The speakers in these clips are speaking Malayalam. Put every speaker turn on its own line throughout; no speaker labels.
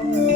Thank you.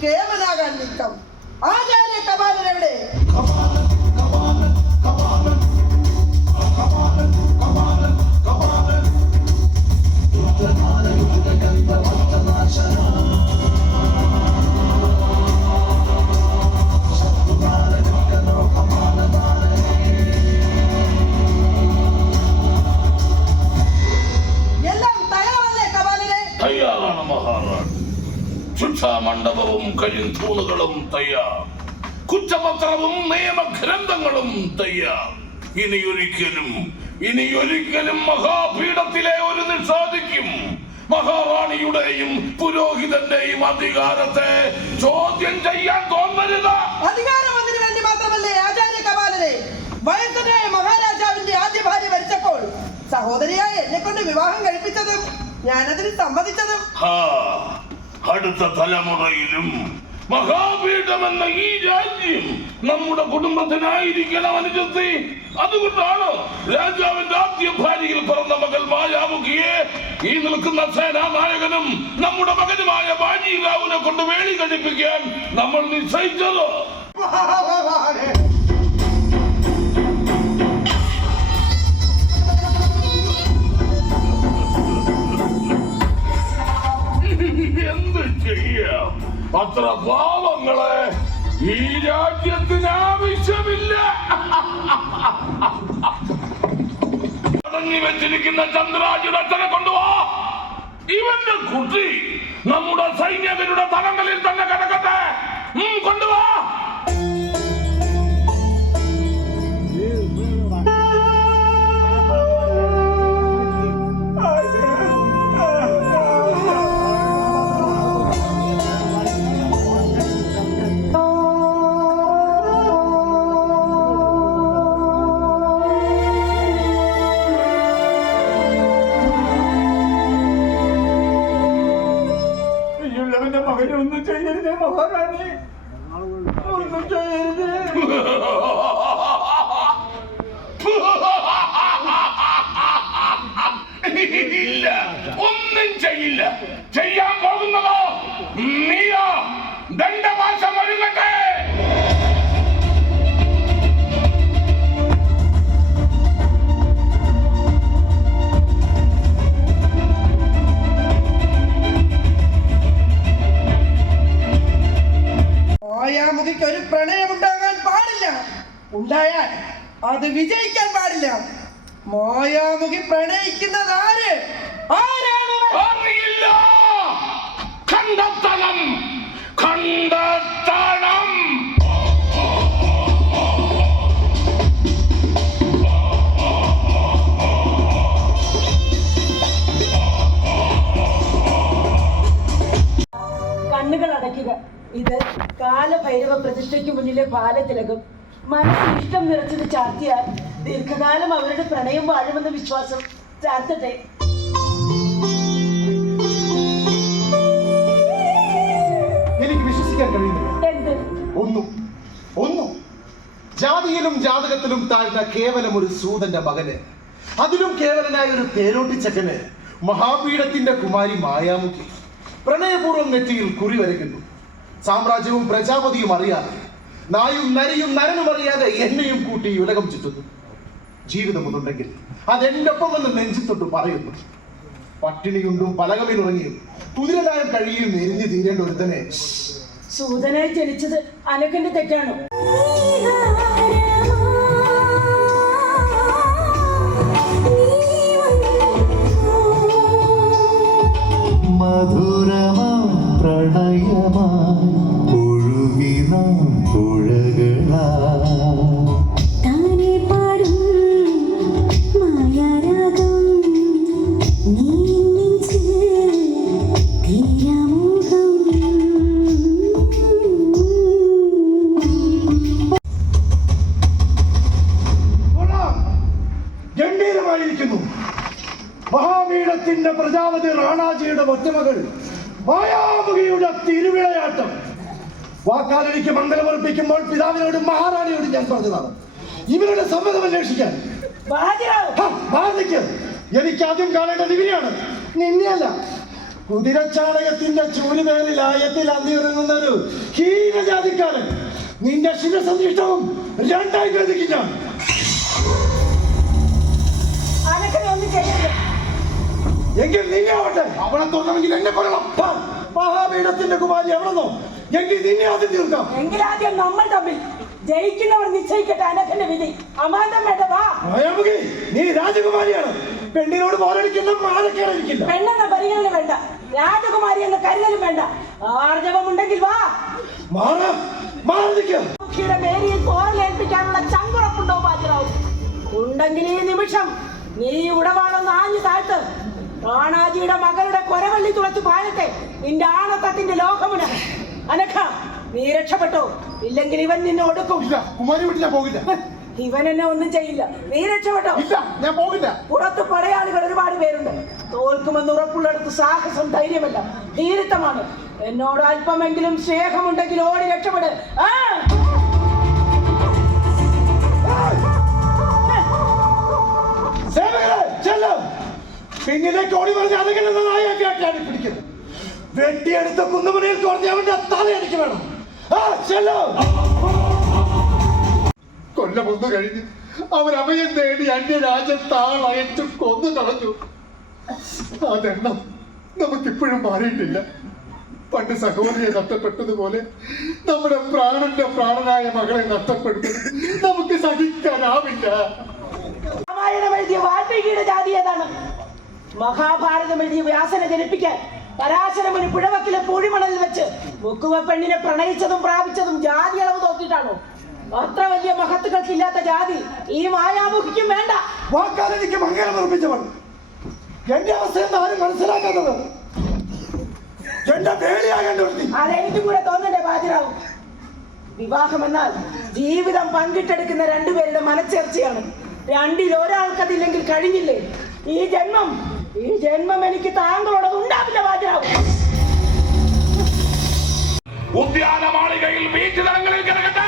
ಕೇವನಾಗ ನಿಂತವು ಆಚಾರ್ಯ ಕಬಾಲರವಡೆ
தயாரான மகாராணி ശിക്ഷാമണ്ഡപവും കരിന്തൂണുകളും തയ്യാർ. കുറ്റപത്രവും നിയമഗ്രന്ഥങ്ങളും തയ്യാർ. ഇനിയൊരിക്കലും ഇനിയൊരിക്കലും മഹാപീഠത്തിലെ ഒരു നിഷാദിക്കും. മഹാറാണിയുടെയും പുരോഹിതന്റെയും അധികാരത്തെ ചോദ്യം ചെയ്യാൻ തോന്നരുത്.
അധികാരം അതിനു വേണ്ടി മാത്രമല്ലേ ആചാര്യ കപാലനെ വയസ്സനായ മഹാരാജാവിന്റെ ആദ്യ ഭാര്യ മരിച്ചപ്പോൾ സഹോദരിയായ എന്നെ കൊണ്ട് വിവാഹം കഴിപ്പിച്ചതും ഞാനതിന് സമ്മതിച്ചതും.
അടുത്ത തലമുറയിലും മഹാപീഠം എന്ന ഈ രാജ്യം നമ്മുടെ കുടുംബത്തിനായിരിക്കണം അനുജത്തി. അതുകൊണ്ടാണ് രാജാവിന്റെ ആദ്യ ഭാര്യയിൽ പിറന്ന മകൾ മായാമുഖിയെ ഈ നിൽക്കുന്ന സേനാനായകനും നമ്മുടെ മകനുമായ ബാജിറാവുനെ കൊണ്ട് വേളി കഴിപ്പിക്കാൻ നമ്മൾ നിശ്ചയിച്ചത്. അടങ്ങി വെച്ചിരിക്കുന്ന ചന്ദ്രാജിയുടെ അച്ഛനെ കൊണ്ടുപോ ഇവന്റെ കുട്ടി നമ്മുടെ സൈന്യവരുടെ തലങ്ങളിൽ തന്നെ കിടക്കട്ടെ. കൊണ്ടുപോ
먹으라니. 우리 좀. വിജയിക്കാൻ പാടില്ല. മായാമുഖി പ്രണയിക്കുന്നത് ആര്? ആരാണ് അവൻ?
അറിയില്ല. കണ്ടെത്തണം. കണ്ടെത്തണം.
കണ്ണുകൾ അടയ്ക്കുക. ഇത് കാലഭൈരവ പ്രതിഷ്ഠയ്ക്ക് മുന്നിലെ ബാലതിലകം. മനസ്സിൽ ഇഷ്ടം നിറച്ചത് ചാർത്തിയാൽ ദീർഘകാലം അവരുടെ പ്രണയം വാഴുമെന്ന വിശ്വാസം ചാർത്തട്ടെ.
എനിക്ക് വിശ്വസിക്കാൻ കഴിയുന്നില്ല.
എന്ത്?
ഒന്നും. ഒന്നും. ജാതിയിലും ജാതകത്തിലും താഴ്ന്ന കേവലം ഒരു സൂതന്റെ മകന്. അതിലും കേവലനായ ഒരു തേരോട്ടിച്ചക്കന് മഹാപീഠത്തിന്റെ കുമാരി മായാമുഖി പ്രണയപൂർവം നെറ്റിയിൽ കുറി വരയ്ക്കുന്നു. സാമ്രാജ്യവും പ്രജാപതിയും അറിയാതെ നായും നരിയും നരനും അറിയാതെ എന്നെയും കൂട്ടി ഉലകം ചുറ്റുന്നു. ജീവിതമൊന്നുണ്ടെങ്കിൽ അതെന്റെ ഒപ്പം എന്ന് നെഞ്ചിത്തൊട്ട് പറയുന്നു. പട്ടിണിയുണ്ടും? പലകമിനുറങ്ങിയും കുതിരനായം കഴിയും എരിഞ്ഞു തീരേണ്ട ഒരുത്തനെ.
സൂതനായി ജനിച്ചത് അനക്കന്റെ തെറ്റാണോ?
മായാമുഖിയുടെ തിരുവിളയാട്ടം. വാക്കാൽ എനിക്ക് മംഗലമർപ്പിക്കുമ്പോൾ പിതാവിനോടും മഹാറാണിയോടും ഞാൻ പറഞ്ഞതാണ്. ഇവരുടെ സമ്മതം അന്വേഷിക്കാൻ. എനിക്ക് ആദ്യം കാണേണ്ടത് ഇവരെയാണ് നിന്നെയല്ല. കുതിരച്ചാണകത്തിന്റെ ചൂരുപേരിൽ ആയത്തിൽ അന്തിയിറങ്ങുന്ന ഒരു ഹീനജാതിക്കാരൻ. നിന്റെ ശിരസന്ധിഷ്ടവും രണ്ടായി ഞാൻ
ചെയ്യരുത്
എങ്കിൽ നിന്നെ ആവട്ടെ അവളെ തോന്നണമെങ്കിൽ എന്നെ കൊല്ലണം. മഹാപീഠത്തിന്റെ കുമാരി എവിടെന്നോ എങ്കിൽ നിന്നെ ആദ്യം തീർക്കാം
എങ്കിലാദ്യം നമ്മൾ തമ്മിൽ ജയിക്കുന്നവർ നിശ്ചയിക്കട്ടെ അനക്കന്റെ വിധി. അമാന്തം വേണ്ട വാ.
മായാമുഖി നീ രാജകുമാരിയാണ്. പെണ്ണിനോട് പോരടിക്കുന്ന മാലക്കേറിയിരിക്കില്ല
പെണ്ണെന്ന പരിഗണന വേണ്ട. രാജകുമാരി എന്ന കരുതലും വേണ്ട. ആർജവമുണ്ടെങ്കിൽ വാ.
മാറാം
മാറിയുടെ മേരിയിൽ പോരലേൽപ്പിക്കാനുള്ള ചങ്കുറപ്പുണ്ടോ ബാജിറാവ് ഉണ്ടെങ്കിൽ ഈ നിമിഷം നീ ഉടവാളൊന്ന് ആഞ്ഞു താഴ്ത്ത്. റാണാജിയുടെ മകളുടെ കൊരവള്ളി തുളച്ച് പാഴട്ടെ നിന്റെ ആണത്തത്തിന്റെ ലോകമുന. അനഖ നീ രക്ഷപ്പെട്ടോ? ഇല്ലെങ്കിൽ ഇവൻ നിന്നെ ഒടുക്കും.
കുമാരി വീട്ടിൽ പോകില്ല.
ഇവൻ എന്നെ ഒന്നും ചെയ്യില്ല. നീ രക്ഷപ്പെട്ടോ?
ഞാൻ പോകില്ല.
പുറത്ത് പടയാളികൾ ഒരുപാട് പേരുണ്ട്. തോൽക്കുമെന്ന് ഉറപ്പുള്ളിടത്ത് സാഹസം ധൈര്യമല്ല ധീരത്വമാണ്. എന്നോട് അല്പമെങ്കിലും സ്നേഹമുണ്ടെങ്കിൽ ഓടി രക്ഷപ്പെട്. ആ!
സേവകരെ ചെല്ല്. പിന്നിലേക്ക് ഓടി പറഞ്ഞ അതെങ്ങനെ നായൊക്കെ ആക്കിയാണ് പിടിക്കുന്നത്. വെട്ടിയെടുത്ത കുന്നുമണിയിൽ കുറഞ്ഞ അവന്റെ തലയടിക്ക് വേണം. ആ ചെല്ല്. കൊല്ലമൊന്നു കഴിഞ്ഞ് അവർ അഭയം തേടി അന്യരാജ്യത്താളയച്ചു കൊന്നു കളഞ്ഞു. അതെണ്ണം നമുക്കിപ്പോഴും മാറിയിട്ടില്ല. പണ്ട് സഹോദരിയെ നഷ്ടപ്പെട്ടതുപോലെ നമ്മുടെ പ്രാണന്റെ പ്രാണനായ മകളെ നഷ്ടപ്പെടുന്നത് നമുക്ക് സഹിക്കാനാവില്ല.
വാൽമീകിയുടെ ജാതി ഏതാണ്? മഹാഭാരതം എഴുതിയ വ്യാസനെ ജനിപ്പിക്കാൻ പരാശരമുനി പുഴവക്കിലെ പൂഴിമണലിൽ വെച്ച് മുക്കുവ പെണ്ണിനെ പ്രണയിച്ചതും പ്രാപിച്ചതും ജാതി അളവ് നോക്കിയിട്ടാണോ? അത്ര വലിയ മഹത്തുക്കൾക്കില്ലാത്ത ജാതി ഈ മായാമുഖിക്കും വേണ്ട.
വാക്കാൽ എനിക്ക് മംഗളം നിർമ്മിച്ചവൻ എന്റെ അവസ്ഥ എന്താ ആരും മനസ്സിലാക്കാത്തത്? എന്റെ പേടിയാകേണ്ട.
അതെനിക്കും കൂടെ തോന്നണ്ടേ ബാജിറാവും വിവാഹം എന്നാൽ ജീവിതം പങ്കിട്ടെടുക്കുന്ന രണ്ടുപേരുടെ മനച്ചേർച്ചയാണ്. രണ്ടിൽ ഒരാൾക്കതില്ലെങ്കിൽ കഴിഞ്ഞില്ലേ? ഈ ജന്മം ഈ ജന്മം എനിക്ക് താങ്കളോട് ഉണ്ടാവില്ല ബാജിറാവു
ഉദ്യാന മാളികയിൽ ബീച്ച് കിടക്കട്ടെ.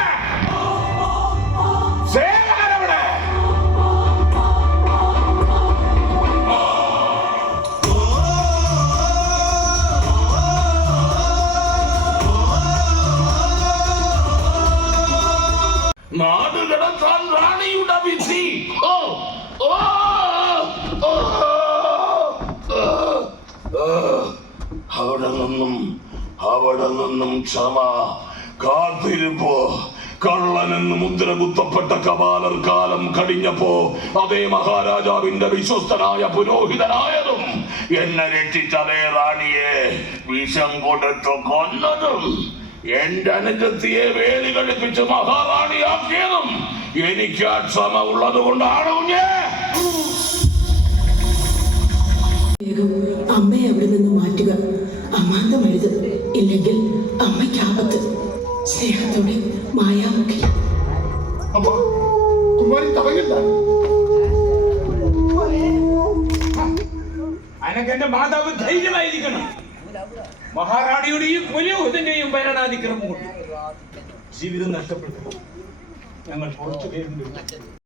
ക്ഷമ. കാത്തിരിപ്പ്. കള്ളനെന്ന് മുദ്ര കുത്തപ്പെട്ട കപാലർ കാലം കഴിഞ്ഞപ്പോ അതേ മഹാരാജാവിന്റെ വിശ്വസ്തനായ പുരോഹിതനായതും എന്നെ രക്ഷിച്ചതേ റാണിയെ വിഷം കൊടുത്തു കൊന്നതും എന്റെ അനുജത്തിയെ വേലി കളിപ്പിച്ച് മഹാറാണിയാക്കിയതും എനിക്ക് ആ ക്ഷമ ഉള്ളത് കൊണ്ടാണ്
അമ്മയെ അവിടെ നിന്ന് മാറ്റുക. അമാന്തം എഴുത്. ഇല്ലെങ്കിൽ അമ്മയ്ക്ക് സ്നേഹത്തോടെ മായാമുഖി
അനക്കെന്റെ മാതാവ് ധൈര്യമായിരിക്കണം. മഹാറാണിയുടെയും പുരോഹിതന്റെയും ഭരണാധിക്രമം കൊണ്ട് ജീവിതം നഷ്ടപ്പെട്ടു. ഞങ്ങൾ കുറച്ചു പേരുണ്ട്.